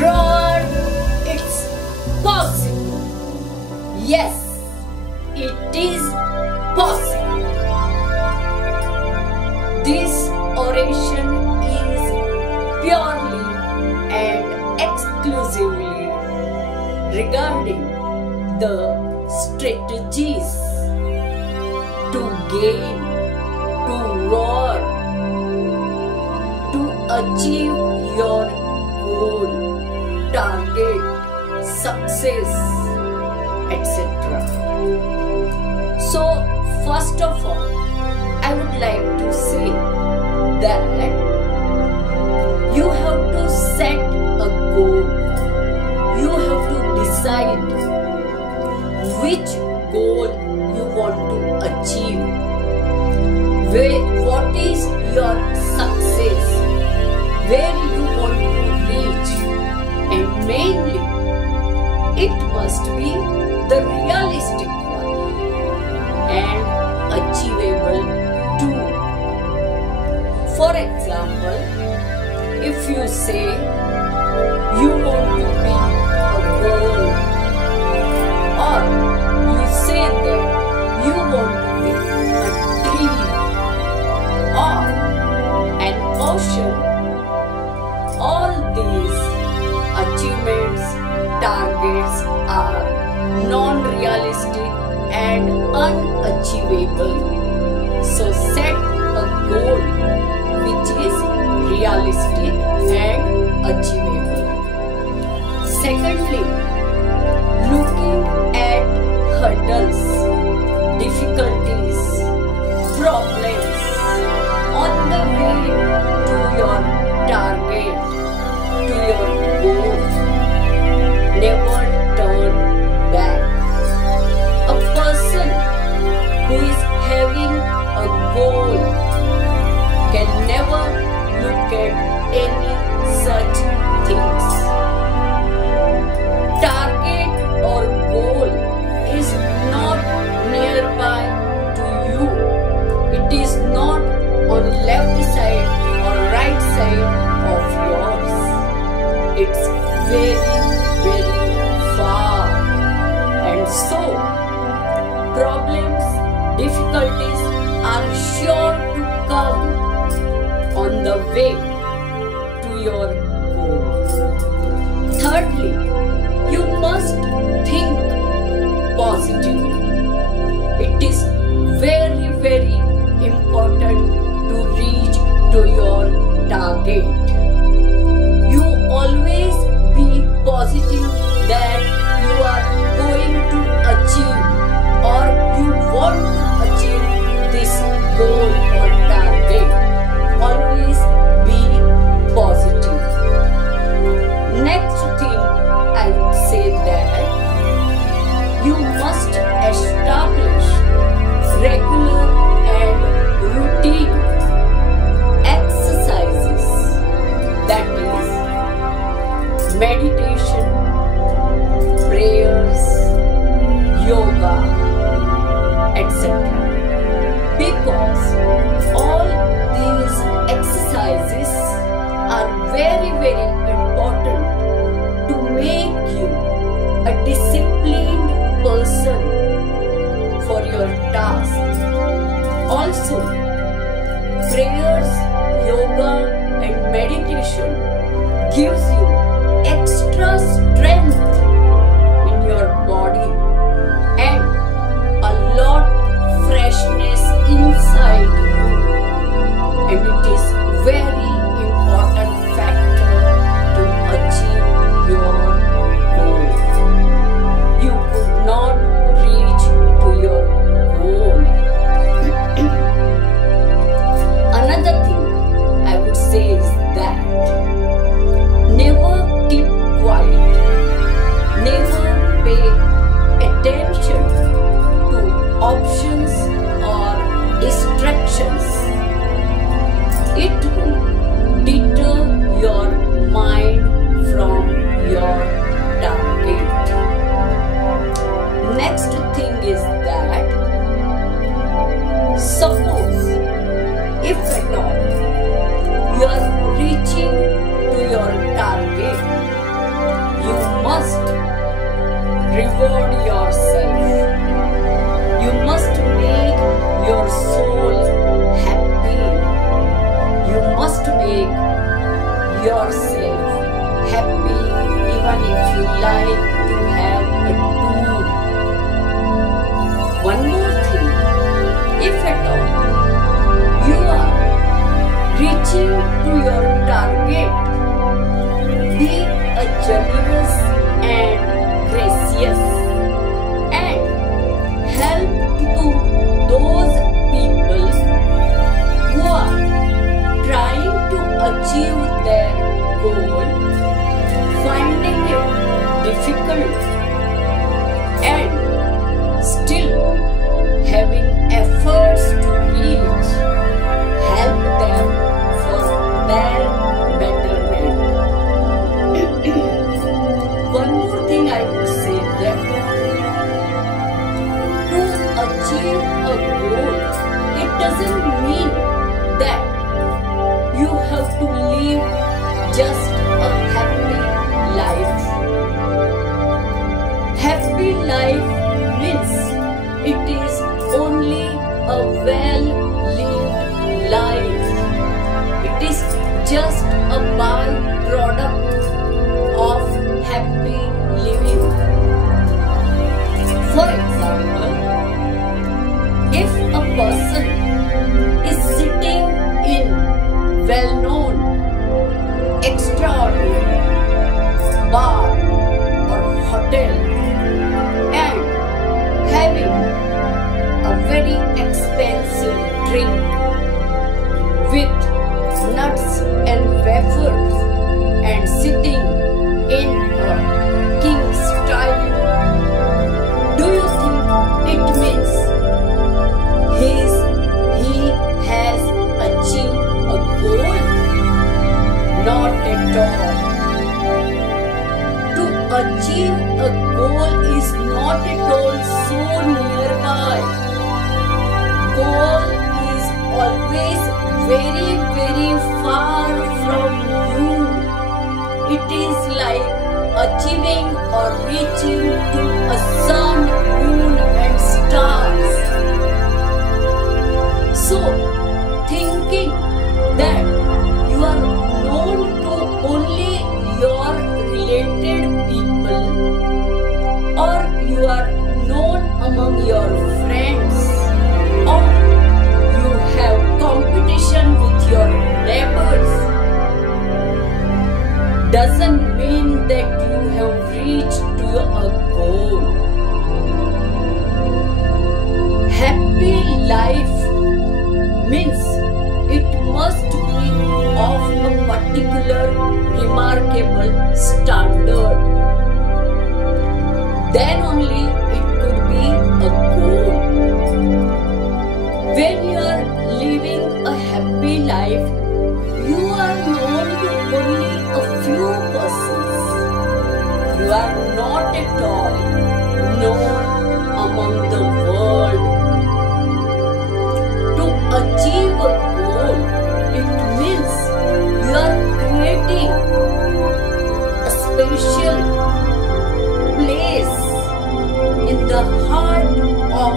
Roar, it's possible. Yes, it is possible. This oration is purely and exclusively regarding the strategies to gain, to roar, to achieve your goal, target, success, etc. So, first of all, I would like to say that you have to set a goal. You have to decide which goal you want to achieve. What is your success? Where you want to reach? And mainly, it must be the realistic one and achievable too. For example, if you say you want to be a girl, or you say that you want to be a tree or an ocean, all these achievements, targets are non-realistic and unachievable. So set a goal which is realistic and achievable. Secondly, looking at hurdles, difficulties, problems on the way to your target, to your goal. Never turn back. A person who is having a goal can never look at any such things. Target or goal is not nearby to you. It is not on left side or right side of yours. It's very, very far. And so, problems, difficulties are sure to come on the way to your goal. Thirdly, you must think positively. It is very, very important to reach to your target. You always be positive that you are going to achieve or you want to achieve this goal or target. Always be positive. Next thing I would say that you must establish regular and routine exercises, that is meditation, prayers, yoga, etc. Because all these exercises are very, very important to make you a disciplined person for your task. Also, prayers, yoga and meditation gives you extra strength in your body and a lot freshness inside you, and it is very important factor to achieve your goal. You could not reach to your goal. Another thing I would say is that yourself happy even if you like to have a tour. One more thing, if at all you are reaching to your target, be a generous and gracious and help to those people who are trying to achieve their goal, finding it difficult and still having efforts to reach. Help them for their betterment. One more thing I would say, that to achieve a goal, it doesn't mean that you have to live just a happy life. Happy life means it is only a well-lived life. It is just a byproduct of happy living. For example, if a person is sitting in well-known, extraordinary bar or hotel and having a very expensive drink with nuts and wafers and sitting in a king style, do you think it means he has achieved a goal? Not at all. To achieve a goal is not at all so nearby. Goal is always very, very far from you. It is like achieving or reaching to a sun, moon and stars. So, thinking that you are known to only your related people, or you are known among your friends, or you have competition with your neighbors, doesn't mean that you have reached to a goal. Happy life means it must be of a particular remarkable standard. Then only it could be a goal. When you are living a happy life, you are known to only a few persons. You are not at all known among the world. To achieve a goal, it means you are creating a special place in the heart of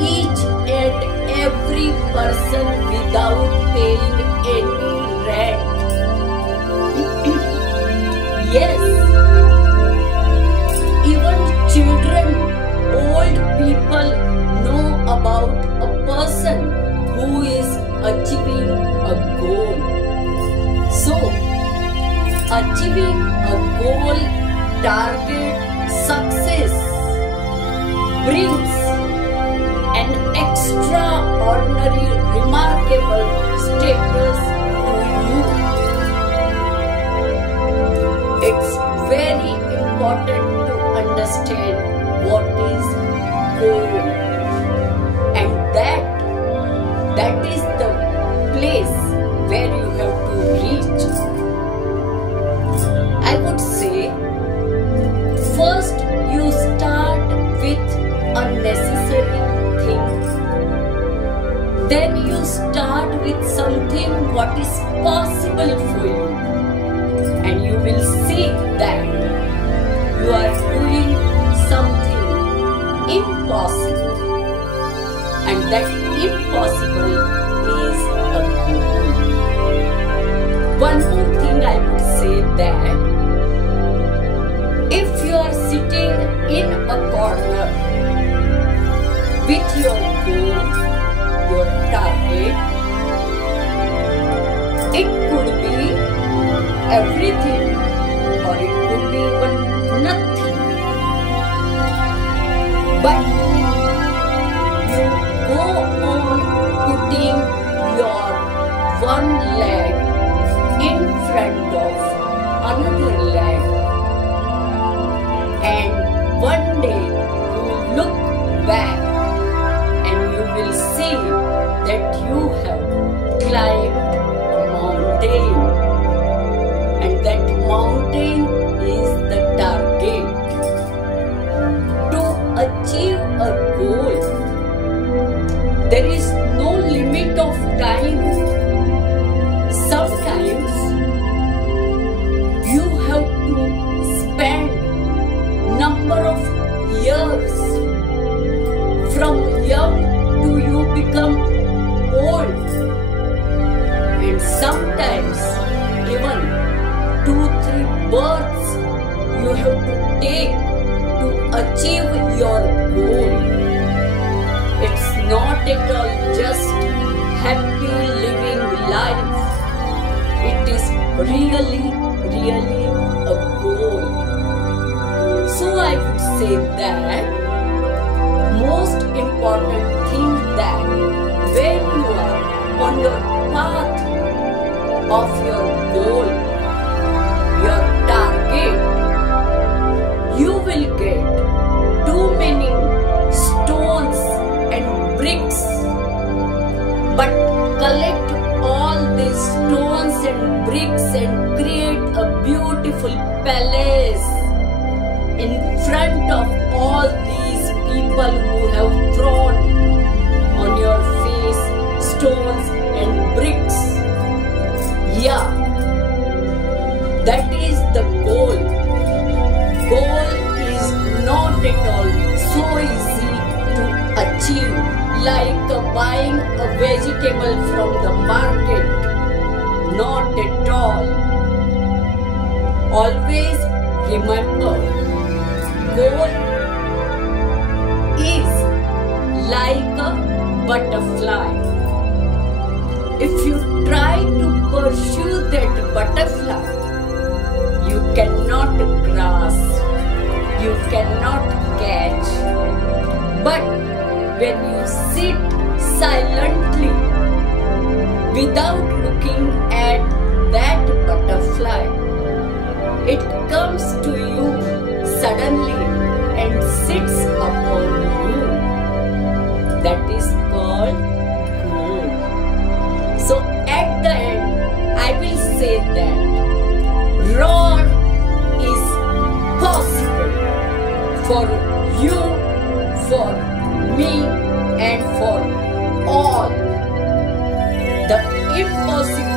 each and every person without paying any rent. Yes, even children, old people know about a person who is achieving a goal. So, achieving a goal, target, success brings an extraordinary, remarkable status to you. It's very important to understand what is goal, and that is the place where you have to reach. I would say, first you start with a necessary thing. Then you start with something what is possible for you, and you will see that you are doing something impossible, and that impossible is a goal. One more thing I everything, or it could be even nothing. But you go on putting your one leg in front of another leg, and one day you will look back and you will see that you have climbed a mountain, and that mountain is the target. To achieve a goal, there is no limit of time. Sometimes you have to spend number of years from young to you become old, and sometimes even 2-3 births you have to take to achieve your goal. It's not at all just happy living life. It is really a goal. So I would say that most important thing that when you are on your path of your goal, your target, you will get too many stones and bricks, but collect all these stones and bricks and create a beautiful palace in front of all these people who have thrown on your face stones and bricks. Yeah, that is the goal. Goal is not at all so easy to achieve like buying a vegetable from the market. Not at all. Always remember, goal is like a butterfly. If you try to pursue that butterfly, you cannot grasp, you cannot catch. But when you sit silently without looking at that butterfly, it comes to you suddenly and sits upon you. That is called goal. So at the end, I will say that roar is possible for you, for me, and for all. The impossible